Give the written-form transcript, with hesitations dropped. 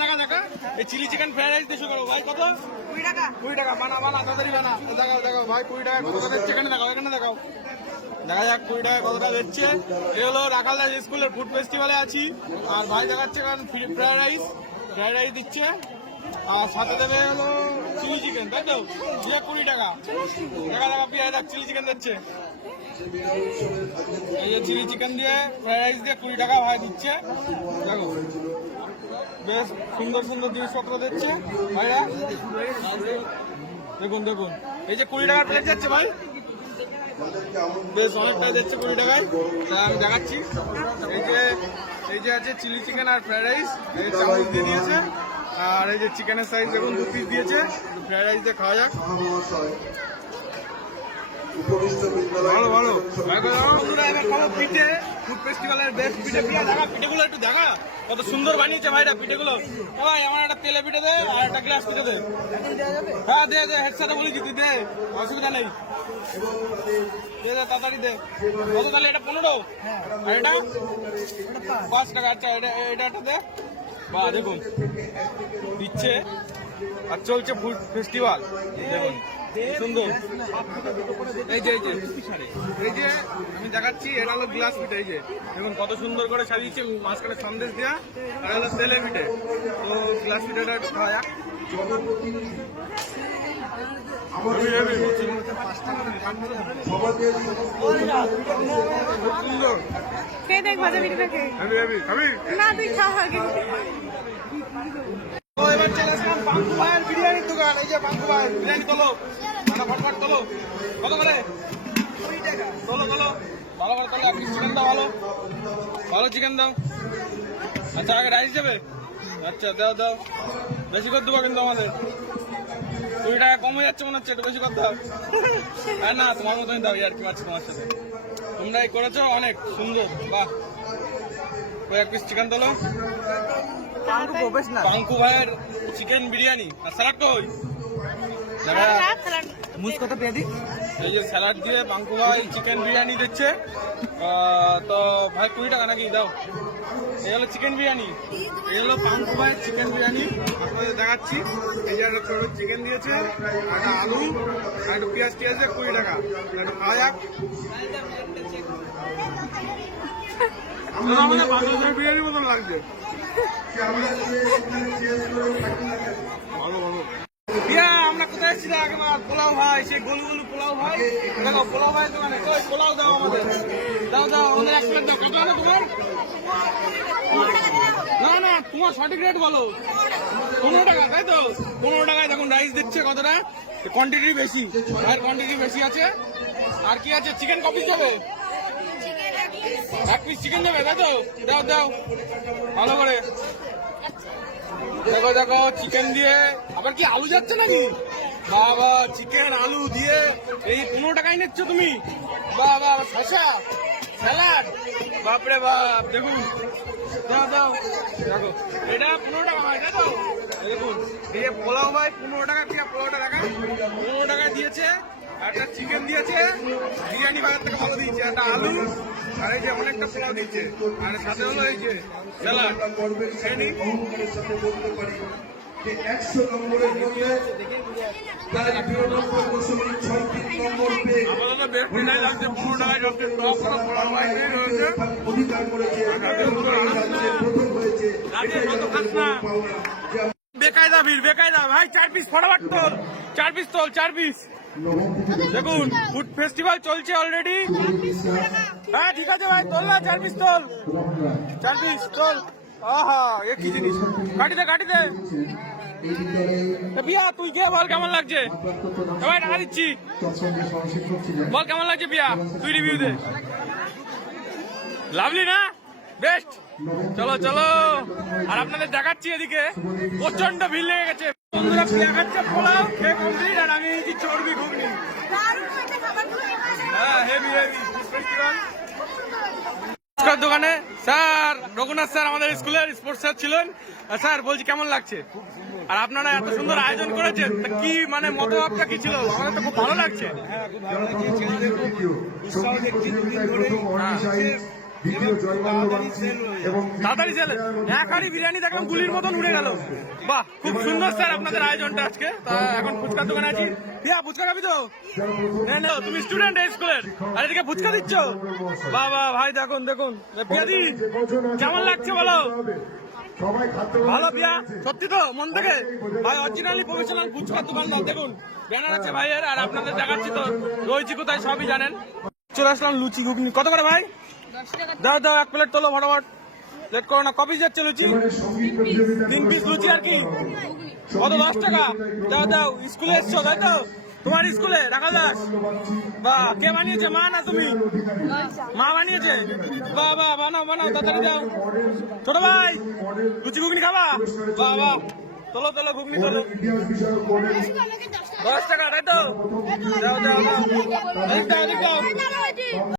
দেখা দেখা দেখা এই চিলি চিকেন ফ্রাইড রাইস দেশো করো ভাই কত 20 টাকা 20 টাকা বানা বানা তাড়াতাড়ি বানা দেখাও দেখাও ভাই 20 টাকা কত টাকা চিকেন দেখাও এখানে দেখাও দেখা যাক 20 টাকা কত টাকা দিচ্ছে এই হলো রাখালদাস স্কুলের ফুড ফেস্টিভ্যালে আছি আর ভাই দেখাচ্ছে কারণ ফ্রাইড রাইস দিচ্ছে আর সাথে দেবে হলো চিলি চিকেন তাই তো 20 টাকা দেখা দেখা পিয়া দেখ চিলি চিকেন দিচ্ছে এই যে চিলি চিকেন দিয়ে ফ্রাইড রাইস দিয়ে 20 টাকা ভাই দিচ্ছে দেখো বেশ সুন্দর সুন্দর জিনিসপত্র দিচ্ছে ভাইরা দেখুন দেখুন এই যে 20 টাকার প্লেট যাচ্ছে ভাই বেশ অনেকটাই দিচ্ছে 20 টাকায় আমি দেখাচ্ছি এই যে আছে চিলি চিকেন আর ফ্রাইড রাইস এই চামচ দিয়ে দিয়েছে আর এই যে চিকেনের সাইজ দেখুন 2 পিস দিয়েছে ফ্রাইড রাইস দিয়ে খাওয়া যাক ভালো ভালো পিঠে ফুড ফেস্টিভ্যালের বেস্ট পিঠে দেখা পিঠেগুলো একটু দেখা কত সুন্দর বানিয়েছে ভাইরা পিঠেগুলো ভাই আমার একটা তেলে পিঠে দে আর একটা গ্লাস পিঠে দে হ্যাঁ দে দে হেড সাথে বলেছি তুই দে অসুবিধা নেই দে দে তাড়াতাড়ি দে কত তাহলে এটা 15 আর এটা 5 টাকা আচ্ছা এটা একটা দে বাহ দেখুন দিচ্ছে আর চলছে ফুড ফেস্টিভ্যাল দেখুন সুন্দর এই যে আমি দেখাচ্ছি এটা হলো গ্লাস পিঠে এই যে দেখুন কত সুন্দর করে সাজিয়েছে মাঝখানে সন্দেশ দেওয়া আর হলো তেলে পিঠে তো গ্লাস পিঠেটা একটু খাওয়া যাক সুন্দর দেখ ভাজা পিঠে খাবি না তুই খাওয়া তো এবার চলে আসলাম বাঙ্কু ভাইয়ের বিরিয়ানির দোকান এই যে বাঙ্কু ভাই বিরিয়ানি তোলো ফটাফট তোলো কত করে 20 টাকা তোলো ভালো করে তোলো আপনি চিকেন দাও ভালো চিকেন দাও আচ্ছা আগে রাইস দেবে আচ্ছা দাও বেশি করে দেবো কিন্তু আমাদের 20 টাকা কমে যাচ্ছে মনে হচ্ছে একটু বেশি করে দাও হ্যাঁ না তোমার মতনই দাও আর কি আছে তোমার সাথে তোমরা এই করেছো অনেক সুন্দর বাহ ওই এক পিস চিকেন তোলো বাঙ্কু ভাইয়ের চিকেন বিরিয়ানি আর স্যালাড কই মুসকত পেঁয়াজি এই যে স্যালাড দিয়ে বাঙ্কু ভাই চিকেন বিরিয়ানি দিচ্ছে তো ভাই 20 টাকা নাকি দাও এই হলো চিকেন বিরিয়ানি এই হলো বাঙ্কু ভাইয়ের চিকেন বিরিয়ানি আপনাদের দেখাচ্ছি এই যে একটা চিকেন দিয়েছে একটা আলু আর একটু পেঁয়াজ টিয়াজে 20 টাকা একটু খাওয়া যাক আমাদের বাংলাদেশের বিরিয়ানির মতন লাগছে ভালো আমরা কোথায় এসেছি পোলাও ভাই সেই গলু পোলাও ভাই দেখো পোলাও ভাই দোকানে পোলাও দাও আমাদের দাও আমাদের এক প্লেট দাও কত না তোমার না তোমার সঠিক রেট বলো 15 টাকা তাই তো 15 টাকায় দেখুন রাইস দিচ্ছে কতটা কোয়ান্টিটি বেশি ভাইয়ের কোয়ান্টিটি বেশি আছে আর কি আছে চিকেন কপিস দেবে এক পিস চিকেন দেবে তাই তো দাও ভালো করে দেখো চিকেন দিয়ে আবার কি আলু যাচ্ছে নাকি বাবা চিকেন আলু দিয়ে এই 15 টাকায় নিচ্ছ তুমি বাবা শসা স্যালাড বাপরে বাপ দেখুন দাও দেখো এটা 15 টাকা ভাই তাই তো দেখুন এই পোলাও ভাই 15 টাকা কি পোলাওটা দেখা 15 টাকা দিয়েছে একটা চিকেন দিয়েছে বিরিয়ানি বাজার থেকে ভালো দিয়েছে একটা আলু আর এই যে অনেকটা পোলাও দিচ্ছে আর সাথে হলো এই যে স্যালাড 100 নম্বরের মধ্যে তার অধিকার করেছে বেকায়দা ভিড় বেকায়দা ভাই 4 পিস ফটাফট তোল 4 পিস তোল 4 পিস দেখুন ফুড ফেস্টিভ্যাল চলছে অলরেডি হ্যাঁ ঠিক আছে ভাই তোল না 4 পিস তোল 4 পিস তোল আহা এ কি জিনিস কাটি দে বিয়া তুই কে বল কেমন লাগছে ভাই টাকা দিচ্ছি বল কেমন লাগছে বিয়া তুই রিভিউ দে লাভলি না বেস্ট চলো আর আপনাদের দেখাচ্ছি এদিকে প্রচন্ড ভিড় লেগে গেছে বন্ধুরা দেখাচ্ছে পোলাও খেয়ে কমপ্লিট আর আমি নিয়েছি চর্বি ঘুগনি হ্যাঁ হেভি ফেস্টিভ্যাল দোকানে স্যার রঘুনাথ স্যার আমাদের স্কুলের স্পোর্টস স্যার ছিলেন স্যার বলছি কেমন লাগছে আর আপনারা এত সুন্দর আয়োজন করেছেন কি মানে মতভাবটা কি ছিল আমাদের তো খুব ভালো লাগছে দ্বিতীয় জয়মাল্য বাগচি এবং তাড়াতাড়ি চলে এক হাড়ি বিরিয়ানি দেখলাম গুলির মতন উড়ে গেল। বাহ, খুব সুন্দর স্যার আপনাদের আয়োজনটা আজকে। তা এখন ফুচকার দোকানে আছি। দিয়া ফুচকা খাবি তো? না, তুমি স্টুডেন্ট এই স্কুলের, আর এদিকে ফুচকা দিচ্ছ? বাহ বাহ ভাই, দেখুন দেখুন পিয়াদি কেমন লাগছে বলো? সবাই খাদ্য ভালো পিয়া, সত্যি তো মন থেকে ভাই, অরিজিনালি প্রফেশনাল ফুচকার দোকানদার। দেখুন ব্যানার আছে ভাইয়ের, আর আপনাদের দেখাচ্ছি তো রয়েছি কোথায় সবই জানেন। চলে আসলাম লুচি ঘুগনি কত করে ভাই? দাও দাও, এক প্লেট তোলো ফটাফট, লেট করো না। কপিস যাচ্ছে লুচি? সঙ্গীত প্রতিযোগিতা 3 পিস লুচি আর কি কত? 10 টাকা। দাও দাও, স্কুলে এসছো তাই তো? তোমার স্কুলে রাখা দাস? বাহ, কে বানিয়েছে, মা না তুমি? মা বানিয়েছে? বাহ বাহ, বানাও বানাও তাড়াতাড়ি দাও। ছোট ভাই লুচি ঘুগনি খাবা? বাহ বাহ, তোলো তোলো ঘুগনি তোলো। ইতিহাস বিষয়ক বোর্ডের 10 টাকা তাই তো? দাও দাও দাও, এদিক দাও এদিক দাও।